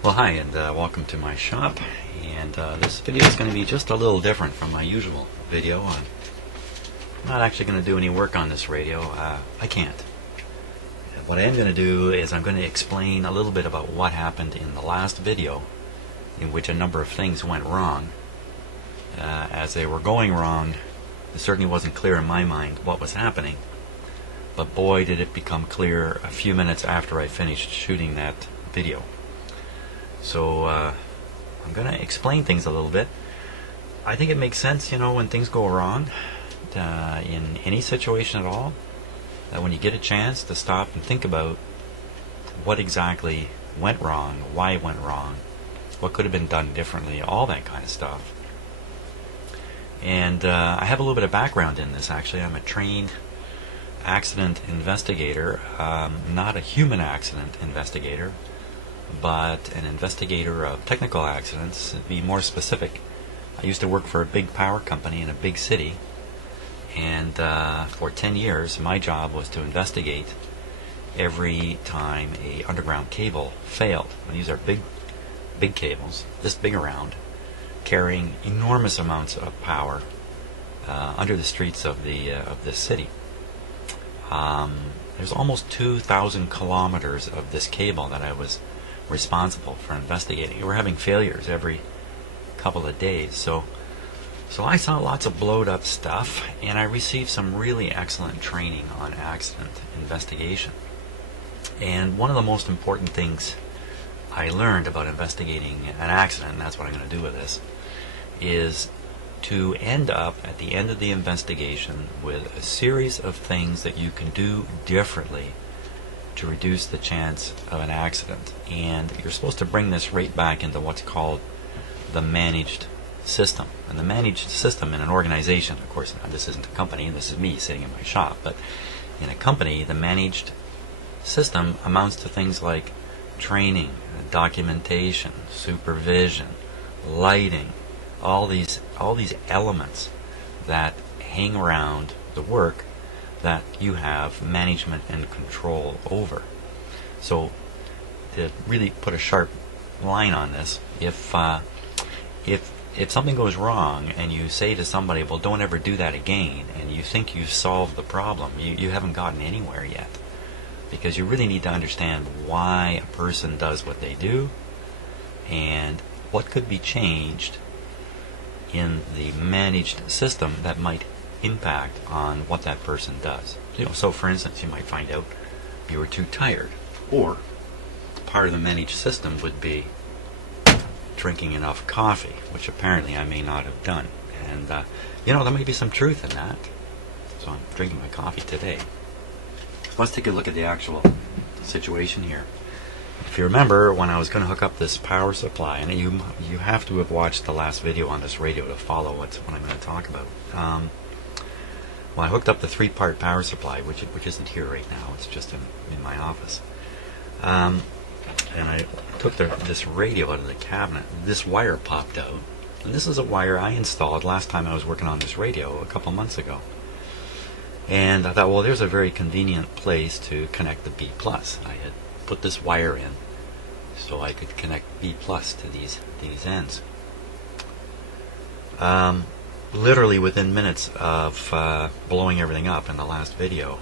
Well, hi, and welcome to my shop. And this video is going to be just a little different from my usual video. I'm not actually going to do any work on this radio. I can't. What I am going to do is I'm going to explain a little bit about what happened in the last video, in which a number of things went wrong. As they were going wrong, it certainly wasn't clear in my mind what was happening. But boy, did it become clear a few minutes after I finished shooting that video. So I'm going to explain things a little bit. I think it makes sense, when things go wrong in any situation at all, that when you get a chance to stop and think about what exactly went wrong, why it went wrong, what could have been done differently, all that kind of stuff. And I have a little bit of background in this, actually. I'm a trained accident investigator, not a human accident investigator, but an investigator of technical accidents. To be more specific, I used to work for a big power company in a big city, and for 10 years my job was to investigate every time a underground cable failed. And these are big cables, this big around, carrying enormous amounts of power under the streets of this city. There's almost 2,000 kilometers of this cable that I was responsible for investigating. We're having failures every couple of days, so I saw lots of blowed up stuff, and I received some really excellent training on accident investigation. And one of the most important things I learned about investigating an accident, and that's what I'm going to do with this, is to end up at the end of the investigation with a series of things that you can do differently to reduce the chance of an accident. And you're supposed to bring this right back into what's called the managed system. And the managed system in an organization, of course, now this isn't a company, this is me sitting in my shop, but in a company, the managed system amounts to things like training, documentation, supervision, lighting, all these elements that hang around the work that you have management and control over. So to really put a sharp line on this, if something goes wrong and you say to somebody, well, don't ever do that again, and you think you've solved the problem, you haven't gotten anywhere yet, because you really need to understand why a person does what they do and what could be changed in the managed system that might impact on what that person does. So for instance, you might find out you were too tired, or part of the managed system would be drinking enough coffee, which apparently I may not have done. And there might be some truth in that. So I'm drinking my coffee today. Let's take a look at the actual situation here. If you remember, when I was going to hook up this power supply, and you have to have watched the last video on this radio to follow what I'm going to talk about. Well, I hooked up the 3-part power supply, which isn't here right now. It's just in my office. And I took this radio out of the cabinet. This wire popped out. And this is a wire I installed last time I was working on this radio a couple months ago. And I thought, well, there's a very convenient place to connect the B+. I had put this wire in so I could connect B+ to these ends. Literally within minutes of blowing everything up in the last video,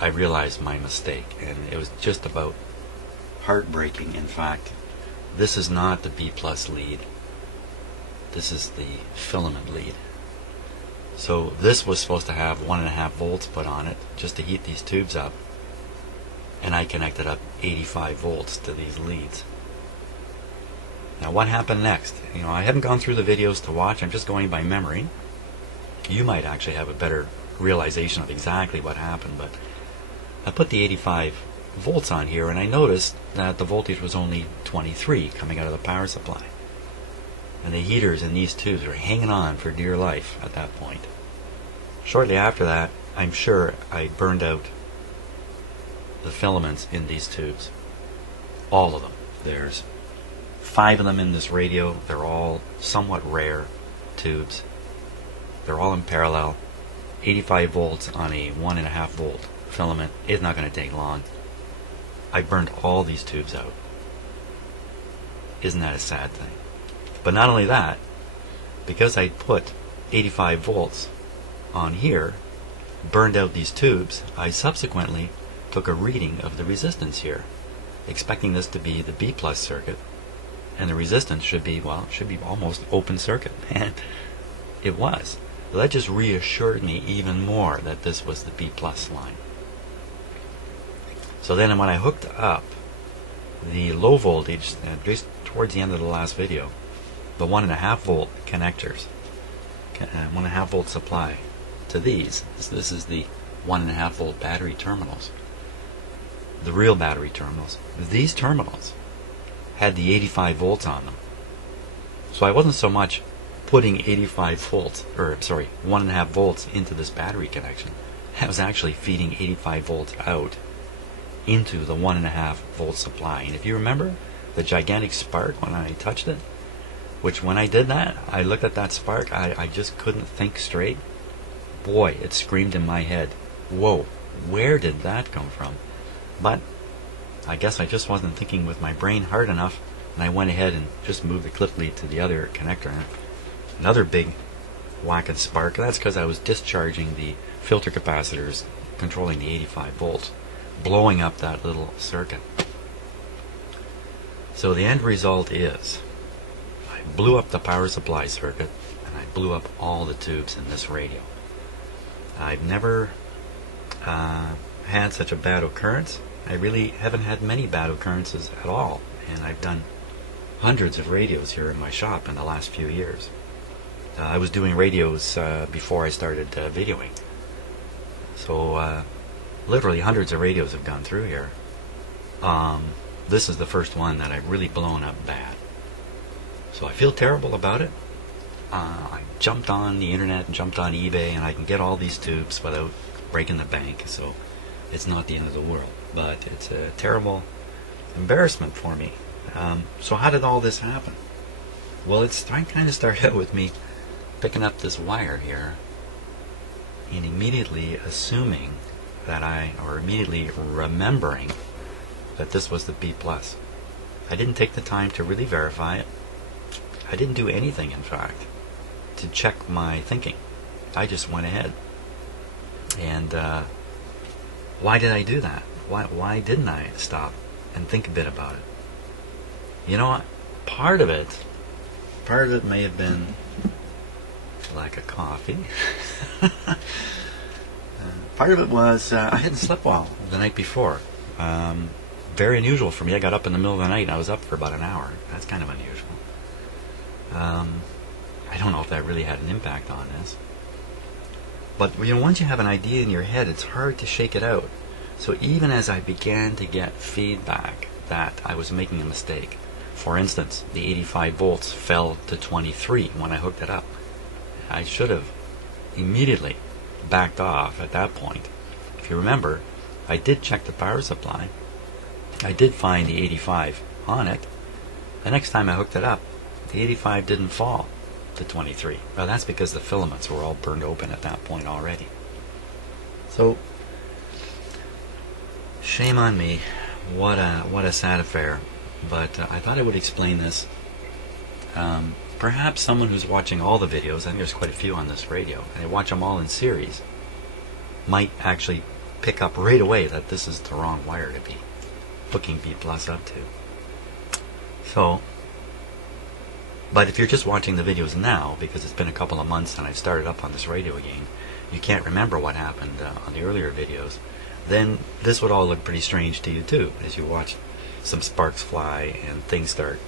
I realized my mistake, and it was just about heartbreaking. In fact, this is not the B+ lead, this is the filament lead. So this was supposed to have 1.5 volts put on it just to heat these tubes up, and I connected up 85 volts to these leads. Now what happened next? I haven't gone through the videos to watch, I'm just going by memory. You might actually have a better realization of exactly what happened, but I put the 85 volts on here, and I noticed that the voltage was only 23 coming out of the power supply. And the heaters in these tubes were hanging on for dear life at that point. Shortly after that, I'm sure I burned out the filaments in these tubes. All of them. There's 5 of them in this radio. They're all somewhat rare tubes. They're all in parallel. 85 volts on a 1.5 volt filament is not going to take long. I burned all these tubes out. Isn't that a sad thing? But not only that, because I put 85 volts on here, burned out these tubes, I subsequently took a reading of the resistance here, expecting this to be the B plus circuit, and the resistance should be, well, it should be almost open circuit, and it was. So that just reassured me even more that this was the B plus line. So then when I hooked up the low voltage, just towards the end of the last video, the 1.5 volt connectors, 1.5 volt supply to these, this is the 1.5 volt battery terminals, the real battery terminals. These terminals had the 85 volts on them. So I wasn't so much putting 85 volts, or sorry, 1.5 volts into this battery connection. I was actually feeding 85 volts out into the 1.5 volt supply. And if you remember the gigantic spark when I touched it, which when I did that, I looked at that spark, I just couldn't think straight. Boy, it screamed in my head, whoa, where did that come from? But I guess I just wasn't thinking with my brain hard enough, and I went ahead and just moved the clip lead to the other connector. Another big whack and spark. That's because I was discharging the filter capacitors controlling the 85 volts, blowing up that little circuit. So the end result is I blew up the power supply circuit, and I blew up all the tubes in this radio. I've never had such a bad occurrence. I really haven't had many bad occurrences at all, and I've done hundreds of radios here in my shop in the last few years. I was doing radios before I started videoing, so literally hundreds of radios have gone through here. This is the first one that I've really blown up bad, so I feel terrible about it. I jumped on the internet and jumped on eBay, and I can get all these tubes without breaking the bank, so it's not the end of the world, but it's a terrible embarrassment for me. So how did all this happen? Well, it kind of started out with me picking up this wire here and immediately assuming that immediately remembering that this was the B plus. I didn't take the time to really verify it. I didn't do anything, in fact, to check my thinking. I just went ahead. And why did I do that? Why didn't I stop and think a bit about it? You know what? Part of it may have been lack of coffee. Part of it was I hadn't slept well the night before. Very unusual for me. I got up in the middle of the night and I was up for about an hour. That's kind of unusual. I don't know if that really had an impact on this. But you know, once you have an idea in your head, it's hard to shake it out. So even as I began to get feedback that I was making a mistake, for instance, the 85 volts fell to 23 when I hooked it up. I should have immediately backed off at that point. If you remember, I did check the power supply. I did find the 85 on it. The next time I hooked it up, the 85 didn't fall to 23. Well, that's because the filaments were all burned open at that point already. So, shame on me. What a sad affair. But I thought I would explain this. Perhaps someone who's watching all the videos, I think there's quite a few on this radio, and they watch them all in series, might actually pick up right away that this is the wrong wire to be hooking B plus up to. So, but if you're just watching the videos now, because it's been a couple of months and I've started up on this radio again, you can't remember what happened on the earlier videos, then this would all look pretty strange to you too, as you watch some sparks fly and things start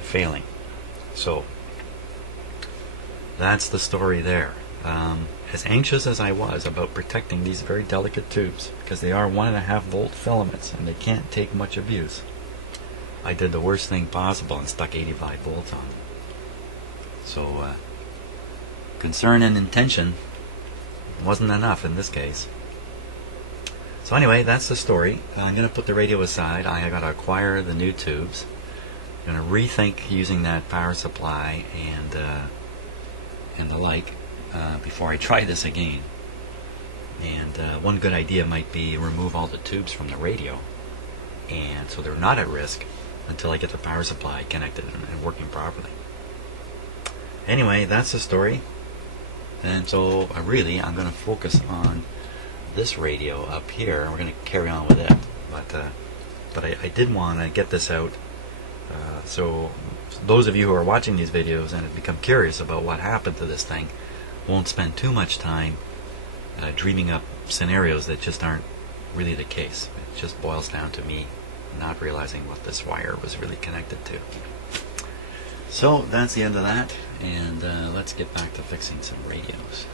failing. So, that's the story there. As anxious as I was about protecting these very delicate tubes, because they are 1.5 volt filaments and they can't take much abuse, I did the worst thing possible and stuck 85 volts on them. So, concern and intention wasn't enough in this case. So anyway, that's the story. I'm going to put the radio aside. I got to acquire the new tubes. I'm going to rethink using that power supply and the like before I try this again. And one good idea might be remove all the tubes from the radio, and so they're not at risk until I get the power supply connected and working properly. Anyway, that's the story. And so I'm going to focus on this radio up here. We're going to carry on with it. But I did want to get this out. So those of you who are watching these videos and have become curious about what happened to this thing won't spend too much time dreaming up scenarios that just aren't really the case. It just boils down to me not realizing what this wire was really connected to. So that's the end of that, and let's get back to fixing some radios.